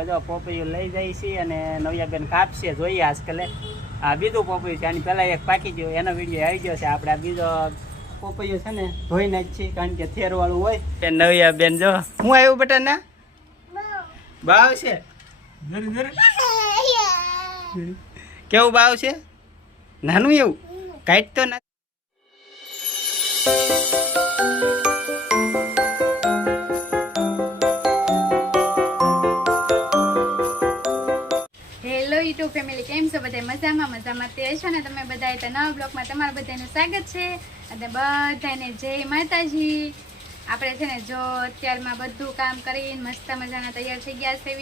હવે જો પોપૈયું લઈ જાય છે અને નવ્યાબેન કાપશે, જોઈએ આજકાલે. આ બીજું પોપૈયું છે, આની પહેલાં એક પાકી ગયું, એનો વિડીયો આવી ગયો છે. આપણે આ બીજો પોપૈયું છે ને ધોઈને જ છીએ, કારણ કે થેરવાળું હોય. નવ્યાબેન જો હું આવ્યું બેટા ના બાવ છે, કેવું બાવ છે, નાનું એવું કાંઈક તો ના. યુટ્યુબ ફેમિલી કેમ છો? બધા મજામાં તે છો ને? તમે બધા તો નવા બ્લોગમાં તમારા બધાનું સ્વાગત છે. અને બધાને જય માતાજી. આપણે છે ને જો અત્યારમાં બધું કામ કરીને મસ્ત મજાના તૈયાર થઈ ગયા છે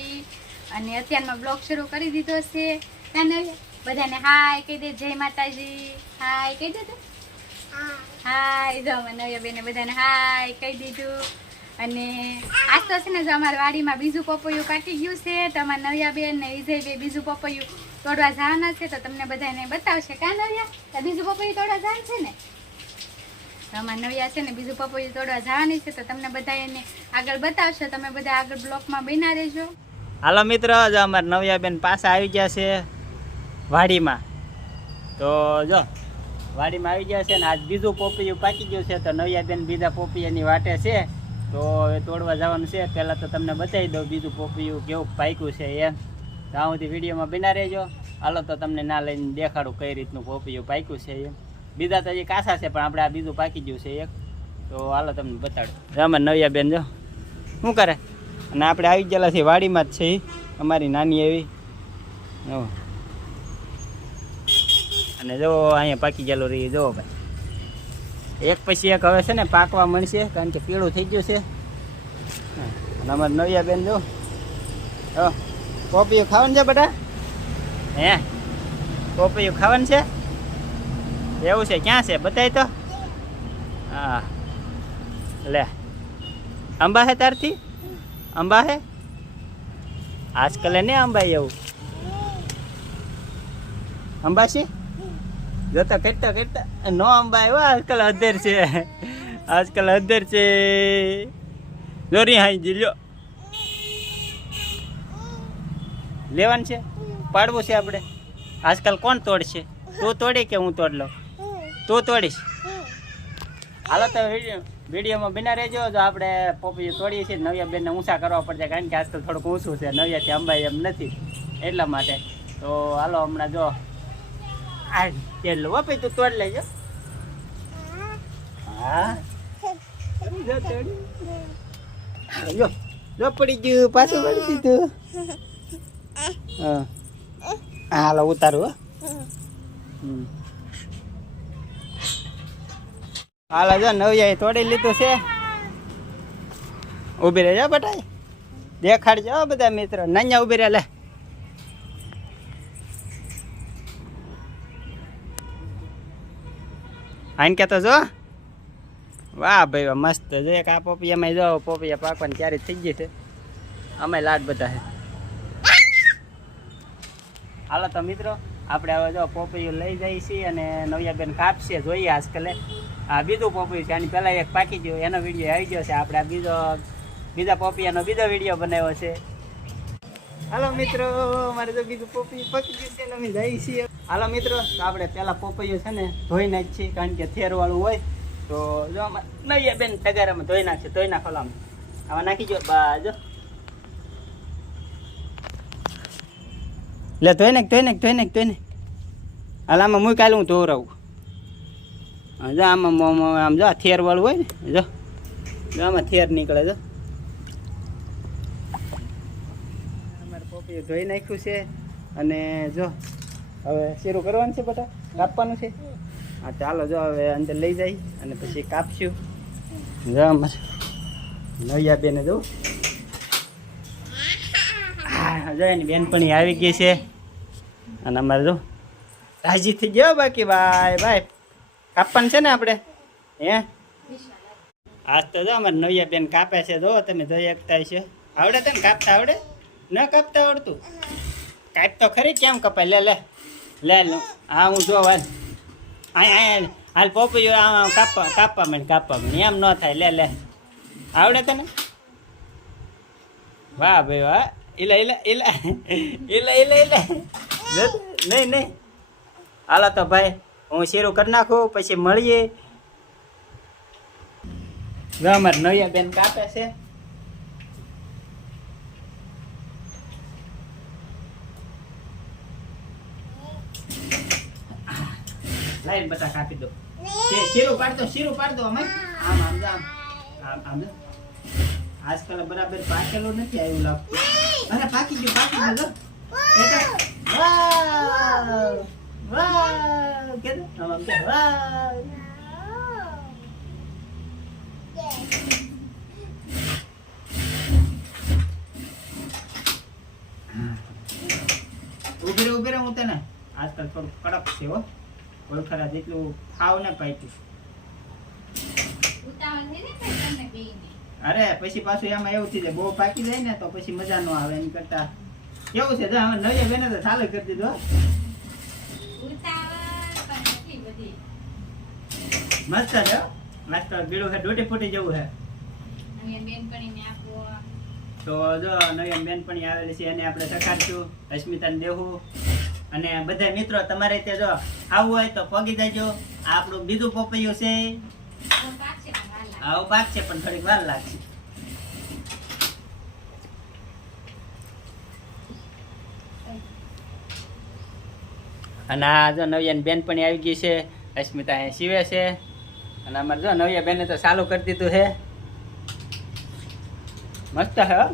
અને અત્યારમાં બ્લોગ શરૂ કરી દીધો છે. બધાને હાય કહી દે, જય માતાજી હાય કહી દે. હાય જો નવ્યા બેને બધાને હાય કહી દીધું. અને આજ તો છે ને જો અમારા વાડીમાં બીજું પપૈયું પાકી ગયું છે. તો અમારા નવ્યાબેન ને વિજયભાઈ બીજું પપૈયું તોડવા જવાના છે, તો તમને બધાને બતાવશે. કા નવ્યા બીજું પપૈયું તોડવા જવાનું છે ને? તો અમારા નવ્યા છે ને બીજું પપૈયું તોડવા જવાની છે, તો તમને બધા એને આગળ બતાવશે. તમે બધા આગળ બ્લોકમાં બના રહેજો. હાલો મિત્રો, જો અમારા નવ્યાબેન પાછા આવી ગયા છે વાડીમાં. તો જો વાડીમાં આવી ગયા છે ને આજ બીજું પોપૈયું પાકી ગયું છે. તો નવ્યાબેન બીજા પોપૈયાની વાટે છે, તો એ તોડવા જવાનું છે. પહેલાં તો તમને બતાવી દઉં બીજું પોપૈયું કેવું પાક્યું છે એમ. ત્યાં સુધી વિડીયોમાં બના રહેજો. હાલો તો તમને ના લઈને દેખાડું કઈ રીતનું પોપૈયું પાક્યું છે એમ. બીજા તો હજી કાસા છે, પણ આપણે આ બીજું પાકી ગયું છે એક. તો હાલો તમને બતાડું. રામા નવ્યાબેન જો શું કરે. અને આપણે આવી ગયેલા છીએ વાડીમાં જ છે, અમારી નાની એવી. અને જો અહીંયા પાકી ગયેલું રહી, જો ભાઈ એક પછી એક હવે છે ને પાકવા મળશે, કારણ કે પીળું થઈ ગયું છે. અને અમારે નવ્યાબેન જો પોપૈયું ખાવાનું છે બેટા. હે પોપૈયું ખાવાનું છે એવું છે? ક્યાં છે બતાય તો. હા લે, આંબા હે તારથી? આંબા હે આજકાલે ને આંબા એવું આંબા છે જોતા કેટલા કેટલા નો આંબા આવ્યા. આજકાલ અધેર છે, આજકાલ અધેર છે. જોરી હાઈ જીલ્યો લેવાનું છે, પાડવું છે આપણે. આજકાલ કોણ તોડશે? તું તોડી કે હું તોડ લઉં? તું તોડીશ? હાલો તો વિડીયોમાં બિના રહેજો. જો આપણે પોપૈયું તોડીએ છીએ, નવ્યાબેનને ઊંચા કરવા પડશે, કારણ કે આજકાલ થોડુંક ઊંચું છે, નવ્યાથી અંબાઈ એમ નથી, એટલા માટે. તો હાલો હમણાં જો આ તેડલું વાપી તું તોડ લેજો. હા જો પડી ગયું, પાછું પડી દીધું. હા હાલો ઉતારું. હાલો જો નવ્યાએ તોડી લીધું છે. ઊભી રહેજો બટાઈ, દેખાડજો બધા મિત્રો. નાન્યા ઊભી રહે લે. આઈને કહેતો જો વાહ ભાઈ વાહ મસ્ત. જો એક આ પોપૈયામાં જો પોપૈયા પાકવાની ક્યારે થઈ ગઈ છે. અમે લાડ બધા છે. હાલો તો મિત્રો આપણે હવે જો પોપૈયું લઈ જઈએ છીએ અને નવ્યાબેન કાપશે, જોઈએ આજકાલે. આ બીજું પોપૈયું છે, આની પહેલાં એક પાકી ગયું, એનો વિડીયો આવી ગયો છે. આપણે આ બીજા પોપૈયાનો બીજો વિડીયો બનાવ્યો છે. હાલો મિત્રો, અમારે તો બીજું પોપૈયું પકી ગયું છે, અમે જઈએ છીએ. હાલો મિત્રો, તો આપણે પહેલાં પોપૈયું છે ને ધોઈ નાખીએ છીએ, કારણ કે થેરવાળું હોય. તો જો નવ્યાબેન તગારામાં ધોઈ નાખશે. ધોઈ નાખો આમાં નાખી જો બાજો. લે ધોઈ નાખ. હાલ આમાં મૂકી હું ધોવરાવું. જો આમાં આમ જો થેર વાળું હોય ને, જો આમાં થેર નીકળે. જો અમારે પોપૈયું ધોઈ નાખ્યું છે. અને જો હવે શીરું કરવાનું છે બેટા, કાપવાનું છે. હા ચાલો જો હવે અંદર લઈ જાય અને પછી કાપશું. જો અમારે નવ્યાબેને જો હા જો એની બેનપણી આવી ગઈ છે. અને અમારે જો રાજી થઈ ગયો. બાકી ભાઈ કાપવાનું છે ને આપણે. હે આજ તો જો અમારે નવ્યાબેન કાપે છે. જો તમે જોઈ શકતા છે. આવડે તને કાપતા આવડે? ન કાપતા આવડતું? કાપ તો ખરી. કેમ કપાય? લે હા હું જો હાલ પોપૈયું કાપવા માંડ. એમ ન થાય. લે આવડે તને? વાહ ભાઈ વાહ, નહીં હાલો તો ભાઈ હું શીરું કરી નાખું પછી મળીએ. જો અમારે નવિયા બેન કાપે છે. લાઈન બટા કાપી દો. શીરું પાડ દો અમે આમ આજકાલ બરાબર પાકેલો નથી આવ્યું લાગતું. અરે પાકી ગયું જો. વાવ કે આમ કે વાવ. ઉભી રહે હું તને આજકાલ થોડું કડક છે હો. ઓળખરા જેટલું ખાવ ને પાઈતું. અરે પછી પાછું એમાં એવું થઈ જાય બહુ પાકી જાય ને તો પછી મજા ન આવે. એની કરતા કેવું છે નવી બેને તો ચાલુ કરી દીધો. મસ્ત છે આજકાલ બીડું છે ડોટી ફૂટી જેવું છે. તો જો નવી બેનપણી આવેલી છે એને આપણે સખાડશું. અસ્મિતાને દેવું અને બધા મિત્રો તમારે ત્યાં જો આવું હોય તો પગી જજો. આપણું બીજું પપૈયું છે આવું પાક છે પણ થોડીક વાર લાગશે. અને આ જો નવિયા બેનપણી આવી ગઈ છે. અસ્મિતા અહીં સીવે છે અને અમારે જો નવિયા બેને તો ચાલુ કરી દીધું છે. મસ્ત છે હો.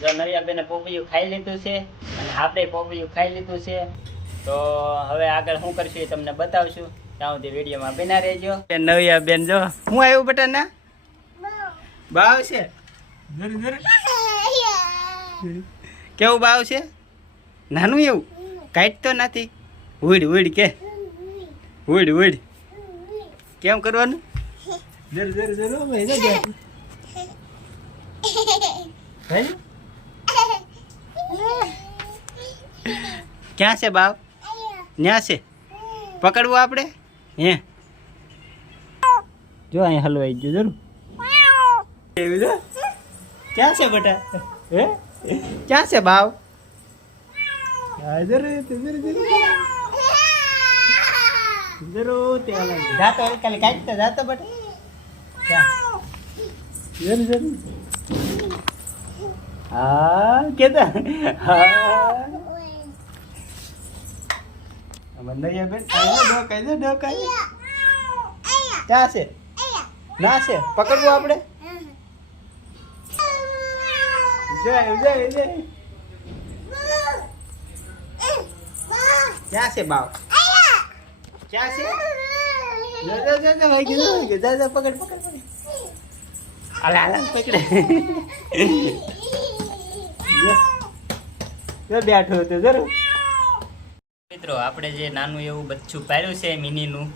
જો નવિયા બેને પોપૈયું ખાઈ લીધું છે અને આપણે પોપૈયું ખાઈ લીધું છે. તો હવે આગળ શું કરશું એ તમને બતાવશું. ત્યાં સુધી વિડીયોમાં બના રહેજો. નવિયા બેન જો હું આવ્યું બટા ના બાવ છે. કેવું બાવ છે? નાનું એવું કાંઈ તો નથી. ઉડ કે ઉડ કેમ કરવાનું? ક્યાં છે બાવ? ન્યા છે પકડવું આપણે. હે જો અહીં હલવાઈ ગયું જરૂર. ક્યાં છે બેટા? હે ક્યાં છે બાવ? જરૂર જાતો ખાલી કાઢતા જાતો બેટા. જરૂર હા કેતા હા નવિયા બેન ડોકાઈ ક્યાં છે? ના છે પકડવું આપણે. ક્યાં છે બાવ? ક્યાં છે? પકડ અલા પકડે. બેઠો હતો જરૂર. મિત્રો આપણે જે નાનું એવું બચ્ચું પાડ્યું છે મિનીનું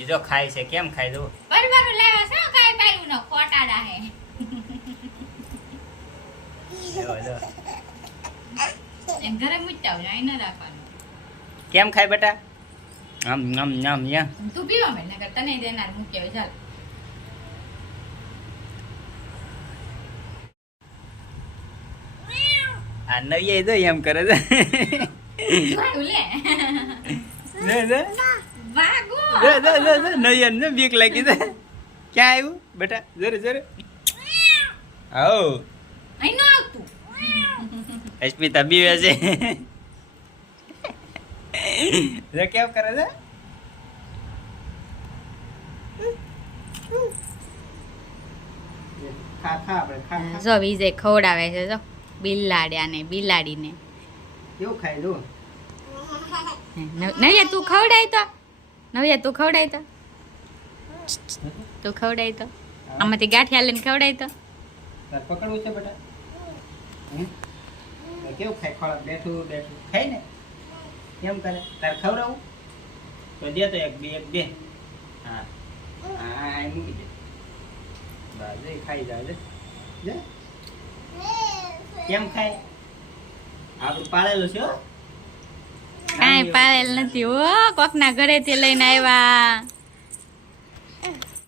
એ જો ખાય છે. કેમ ખાય જો કેમ ખાય બેટા? આમ આમ આમ તું પીવા મે નકર તને દેનાર મૂક્યો ચાલ. આ નવિયા જો એમ કરે છે. નવિયા ને બીક લાગી છે. ક્યાં આવ્યું બેટા? જરે આવો અસ્મિતા બીવે છે. કેમ કરે છે? જો વિજય ખવડાવે છે જો બિલાડીને કેવું ખાય જો નવ્યા તું ખવડાય તો નવ્યા તું ખવડાય તો તું ખવડાય તો આમાંથી ગાંઠિયા લઈને ખવડાય તો તાર પકડવું છે બેટા હમ? તો કેવું ખાય ખોરાક બેઠું બેઠું ખાય ને કેમ કરે તાર ખવડાવું તો દે તો એક બે હા હા એ મૂકી દે બસ એ ખાઈ જાય લે કેમ ખાય આપણું પાળેલું છે હો કાંઈ પાડેલ નથી હો કોકના ઘરેથી લઈને આવ્યા